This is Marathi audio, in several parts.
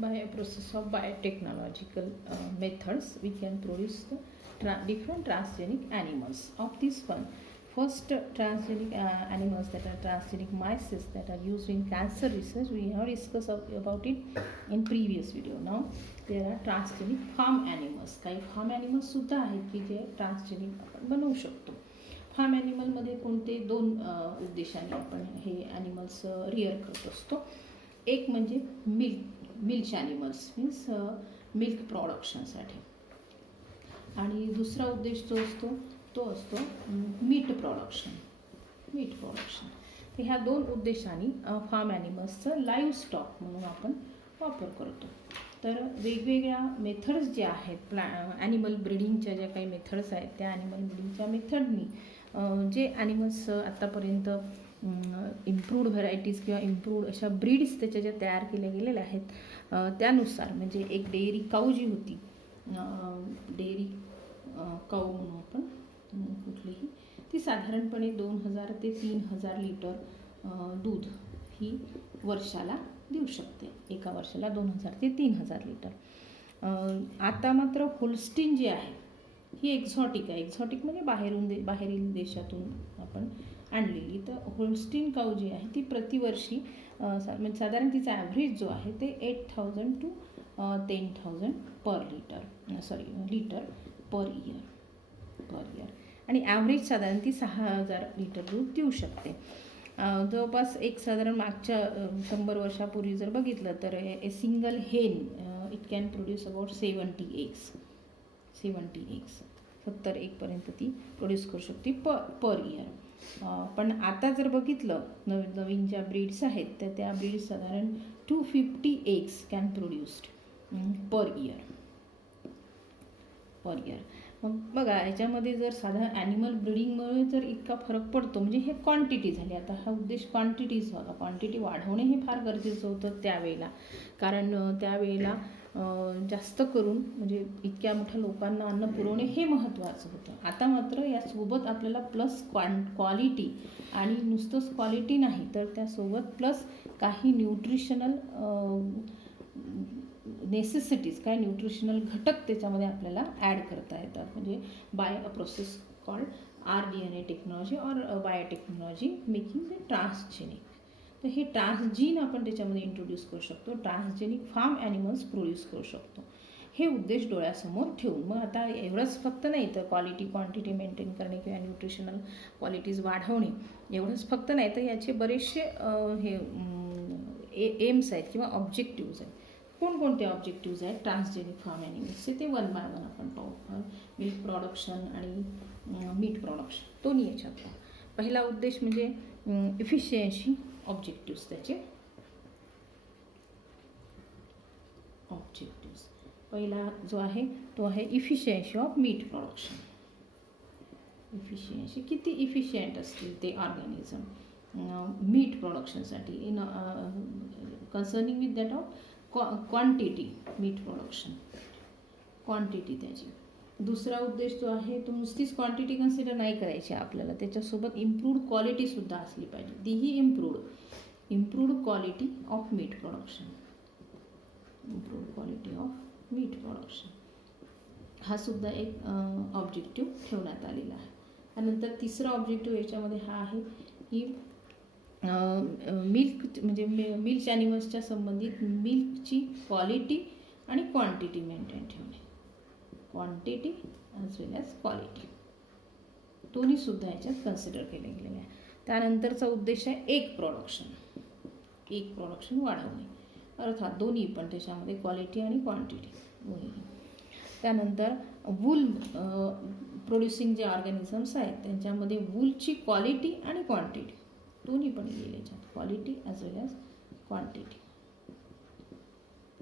By a process of biotechnological methods, we can produce the different transgenic animals. Of this one, first transgenic animals that are transgenic mice that are used in cancer research, we have discussed about it in previous video. Now there are transgenic farm animals. काही फार्म ॲनिमल्स सुद्धा आहेत की जे ट्रान्सजेनिक आपण बनवू शकतो. फार्म ॲनिमलमध्ये कोणते दोन उद्देशाने आपण हे ॲनिमल्स रिअर करत असतो. एक म्हणजे मिल्क ॲनिमल्स मीन्स मिल्क प्रोडक्शनसाठी, आणि दुसरा उद्देश जो असतो तो असतो मीट प्रोडक्शन. तर ह्या दोन उद्देशांनी फार्म ॲनिमल्सचं लाईव्ह स्टॉक म्हणून आपण वापर करतो. तर वेगवेगळ्या मेथड्स ज्या आहेत ॲनिमल ब्रीडिंगच्या ज्या काही मेथड्स आहेत त्या ॲनिमल ब्रीडिंगच्या मेथडनी जे ॲनिमल्स आत्तापर्यंत इम्प्रूव्ड व्हरायटीज किंवा इम्प्रूव्ड अशा ब्रीड्स त्याच्या ज्या तयार केल्या गेलेल्या आहेत त्यानुसार, म्हणजे एक डेअरी काऊ जी होती, डेअरी काऊ म्हणून आपण कुठलीही, ती साधारणपणे 2000 ते 3000 लिटर दूध ही वर्षाला देऊ शकते. एका वर्षाला 2000 ते 3000 लिटर. आता मात्र होल्स्टीन जी आहे ही एक्झॉटिक आहे. एक्झॉटिक म्हणजे बाहेरील देशातून आपण आणलेली. तर होल्स्टीन काऊ जी आहे ती प्रतिवर्षी म्हणजे साधारण तिचा ॲव्हरेज जो आहे ते 8000 to 10,000 per litre per year, आणि ॲव्हरेज साधारण ती 6000 लिटर दूध देऊ शकते. जवळपास एक साधारण मागच्या 100 वर्षापूर्वी जर बघितलं तर ए सिंगल हेन it can produce about 70 eggs. 70 एगपर्यंत ती प्रोड्यूस करू शकते पर इयर. पण आता जर बघितलं नवीन ज्या ब्रीड्स आहेत तर त्या ब्रीड्स साधारण 250 eggs can produced per year. मग बघा याच्यामध्ये जर साधारण ॲनिमल ब्रीडिंगमुळे जर इतका फरक पडतो, म्हणजे हे क्वांटिटी झाली. आता हा उद्देश क्वांटिटीज बघा, क्वांटिटी वाढवणे हे फार गरजेचं होतं त्यावेळेला, कारण त्यावेळेला जास्त करून म्हणजे इतक्या मोठ्या लोकांना अन्न पुरवणे हे महत्त्वाचं होतं. आता मात्र यासोबत आपल्याला प्लस क्वालिटी, आणि नुसतंच क्वालिटी नाही तर त्यासोबत प्लस काही न्यूट्रिशनल नेसेसिटीज, काय न्यूट्रिशनल घटक त्याच्यामध्ये आपल्याला ॲड करता येतात. म्हणजे by a process called RDNA technology और बायोटेक्नॉलॉजी मेकिंग द ट्रान्सजेनिक. तर हे ट्रान्सजीन आपण त्याच्यामध्ये इंट्रोड्यूस करू शकतो, ट्रान्सजेनिक फार्म ॲनिमल्स प्रोड्यूस करू शकतो. हे उद्देश डोळ्यासमोर ठेवून मग आता एवढंच फक्त नाही तर क्वालिटी क्वांटिटी मेंटेन करणे किंवा न्यूट्रिशनल क्वालिटीज वाढवणे एवढंच फक्त नाही तर याचे बरेचसे हे एम्स आहेत किंवा ऑब्जेक्टिव्ज आहेत. कोणकोणते ऑब्जेक्टिव्ज आहेत ट्रान्सजेनिक फार्म ॲनिमल्सचे ते वन बाय वन आपण पाहू. मिल्क प्रोडक्शन आणि मीट प्रोडक्शन दोन्ही याच्यात. पहिला उद्देश म्हणजे इफिशियन्सी ऑब्जेक्टिव्स. त्याचे ऑब्जेक्टिव्स पहिला जो आहे तो आहे efficiency of meat production. Efficiency किती इफिशियंट असतील ते ऑर्गॅनिझम मीट प्रोडक्शनसाठी in concerning with that of quantity meat production, quantity त्याची. दुसरा उद्देश जो आहे तो नुसतीच क्वांटिटी कन्सिडर नाही करायची आपल्याला, त्याच्यासोबत इम्प्रूव्ड क्वालिटीसुद्धा असली पाहिजे. तीही improved quality of meat production. हा सुद्धा एक ऑब्जेक्टिव्ह ठेवण्यात आलेला आहे. त्यानंतर तिसरा ऑब्जेक्टिव्ह याच्यामध्ये हा आहे की मिल्क म्हणजे मिल्क ॲनिमल्सच्या संबंधित मिल्कची क्वालिटी आणि क्वांटिटी मेंटेन ठेवणे. क्वांटिटी ॲज वेल ॲज क्वालिटी दोन्हीसुद्धा याच्यात कन्सिडर केले गेलेले आहे. त्यानंतरचा उद्देश आहे एग प्रोडक्शन वाढवणे, अर्थात दोन्ही पण त्याच्यामध्ये क्वालिटी आणि क्वांटिटी दोन्ही. त्यानंतर वूल प्रोड्युसिंग जे ऑर्गॅनिझम्स आहेत त्यांच्यामध्ये वूलची क्वालिटी आणि क्वांटिटी दोन्ही पण येईल याच्यात, क्वालिटी ॲज वेल ॲज क्वांटिटी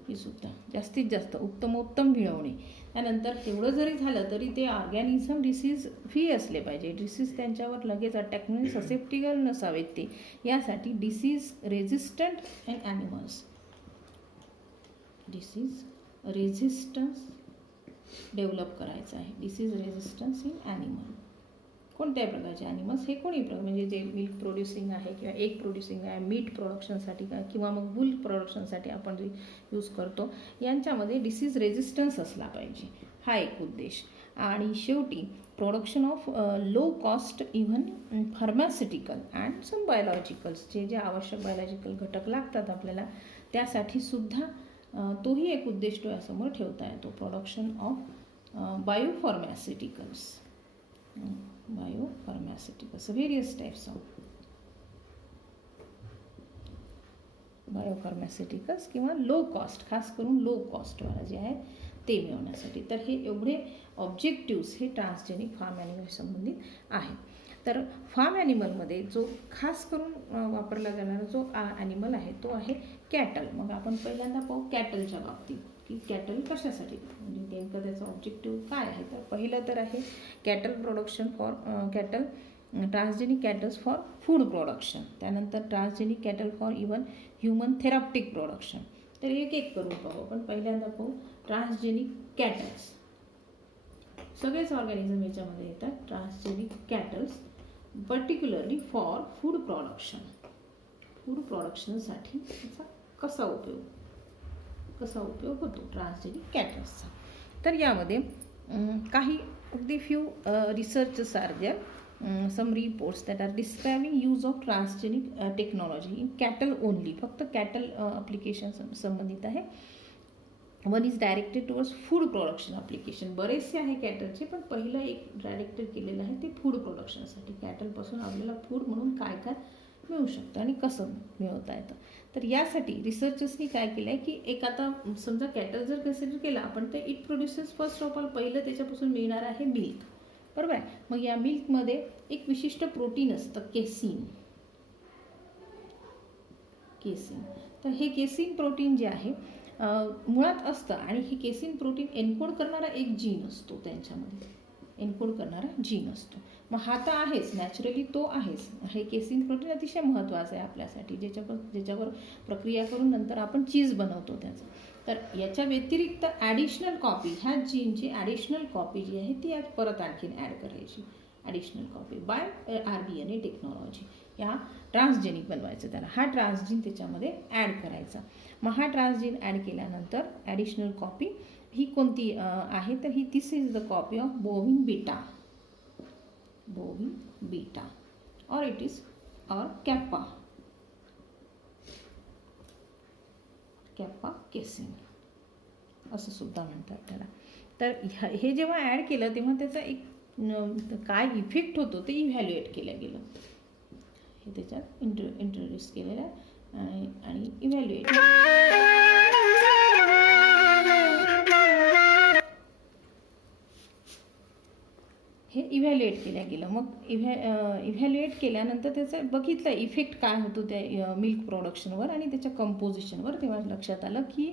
ही सुद्धा जास्तीत जास्त उत्तमोत्तम मिळवणे. त्यानंतर एवढं जरी झालं तरी ते ऑर्गॅनिझम डिसीज फ्री असले पाहिजे, डिसीज त्यांच्यावर लगेच अटॅक म्हणजे ससेप्टिबल नसावेत ते. यासाठी disease resistant in animals, disease resistance develop करायचं आहे. डिसीज रेझिस्टन्स इन ॲनिमल, कोणत्याही प्रकारचे ॲनिमल्स हे कोणी म्हणजे जे मिल्क प्रोड्युसिंग आहे किंवा एग प्रोड्युसिंग आहे, मीट प्रोडक्शनसाठी किंवा मग वूल प्रोडक्शनसाठी आपण जे यूज करतो, यांच्यामध्ये डिसीज रेजिस्टन्स असला पाहिजे, हा एक उद्देश. आणि शेवटी production of low cost even pharmaceutical and some biologicals, जे जे आवश्यक बायोलॉजिकल घटक लागतात आपल्याला त्यासाठी सुद्धा तोही एक उद्देश डोळ्यासमोर ठेवता येतो. Production of biopharmaceuticals, various types of biopharmaceuticals किंवा लो कॉस्ट, खास करून लो कॉस्टवाला जे आहे ते मिळवण्यासाठी. तर हे एवढे ऑब्जेक्टिव्स हे ट्रान्सजेनिक फार्म ॲनिमल संबंधित आहेत. तर फार्म ॲनिमलमध्ये जो खास करून वापरला जाणारा जो ॲनिमल आहे तो आहे कॅटल. मग आपण पहिल्यांदा पाहू कॅटलच्या बाबतीत की कॅटल कशासाठी, म्हणजे नेमकं त्याचं ऑब्जेक्टिव्ह काय आहे. तर पहिलं तर आहे cattle production for cattle, transgenic cattles for food production, त्यानंतर transgenic cattle for even human therapeutic production. तर एक एक करून पाहू आपण. पहिल्यांदा पाहू ट्रान्सजेनिक कॅटल्स. सगळेच ऑर्गॅनिझम याच्यामध्ये येतात. Transgenic cattles particularly for food production, food प्रोडक्शनसाठी त्याचा कसा उपयोग होतो ट्रान्सजेनिक कॅटल्सचा. तर यामध्ये काही अगदी few researches are there, some reports that are describing use of transgenic technology in cattle only. फक्त कॅटल ॲप्लिकेशन संबंधित आहे. One is directed towards food production application. बरेचसे आहे कॅटलचे, पण पहिलं एक डायरेक्टेड केलेलं आहे ते फूड प्रोडक्शनसाठी. कॅटलपासून आपल्याला फूड म्हणून काय काय मिळू शकतं आणि कसं मिळवता येतं. तर यासाठी रिसर्चर्सनी काय केलं आहे की एक आता समजा कॅटल जर कन्सिडर केला आपण, तर it produces first of all पहिलं त्याच्यापासून मिळणार आहे मिल्क, बरोबर आहे. मग या मिल्कमध्ये एक विशिष्ट प्रोटीन असतं केसिन. तर हे केसिन प्रोटीन जे आहे मुळात असतं आणि हे केसिन प्रोटीन एन्कोड करणारा एक जीन असतो, त्यांच्यामध्ये एन्कोड करणारा जीन असतो. मग हा तर आहेच, नॅचरली तो आहेच. हे केसिन प्रोटीन अतिशय महत्त्वाचं आहे आपल्यासाठी, ज्याच्यावर प्रक्रिया करून नंतर आपण चीज बनवतो त्याचं. तर याच्या व्यतिरिक्त ॲडिशनल कॉपी, ह्या जीनची ॲडिशनल कॉपी जी आहे ती आज परत आणखीन ॲड करायची, additional copy by RNA technology. या ट्रान्सजेनिक बनवायचं त्याला, हा ट्रान्सजीन त्याच्यामध्ये ॲड करायचा. मग हा ट्रान्सजीन ॲड केल्यानंतर ॲडिशनल कॉपी ही कोणती आहे, तर ही this is the copy of bovine beta or it is or kappa casein असं सुद्धा म्हणतात त्याला. तर हे जेव्हा ॲड केलं तेव्हा त्याचा एक काय इफेक्ट होतो ते इव्हॅल्युएट केलं गेलं. हे त्याच्यात इंट्रोड्यूस केलेलं आहे आणि इव्हॅल्युएट हे इव्हॅल्युएट केलं गेलं. मग इव्हॅल्युएट केल्यानंतर त्याचा बघितलं इफेक्ट काय होतो त्या मिल्क प्रोडक्शनवर आणि त्याच्या कंपोजिशनवर. तेव्हा लक्षात आलं की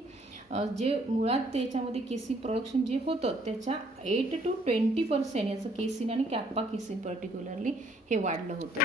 जे मुळात त्याच्यामध्ये केसिन प्रोडक्शन जे होतं त्याच्या 8 to 20% याचं केसिन आणि कॅप्पा केसिन पर्टिक्युलरली हे वाढलं होतं.